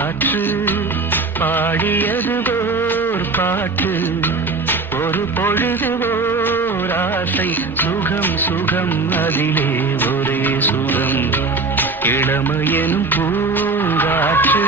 காற்று பாடியது ஓர் பாட்டு ஒரு பொழுது ஓர் ஆசை சுகம் சுகம் அதிலே ஒரே சுகம் இளமையெனும் பூங்காற்று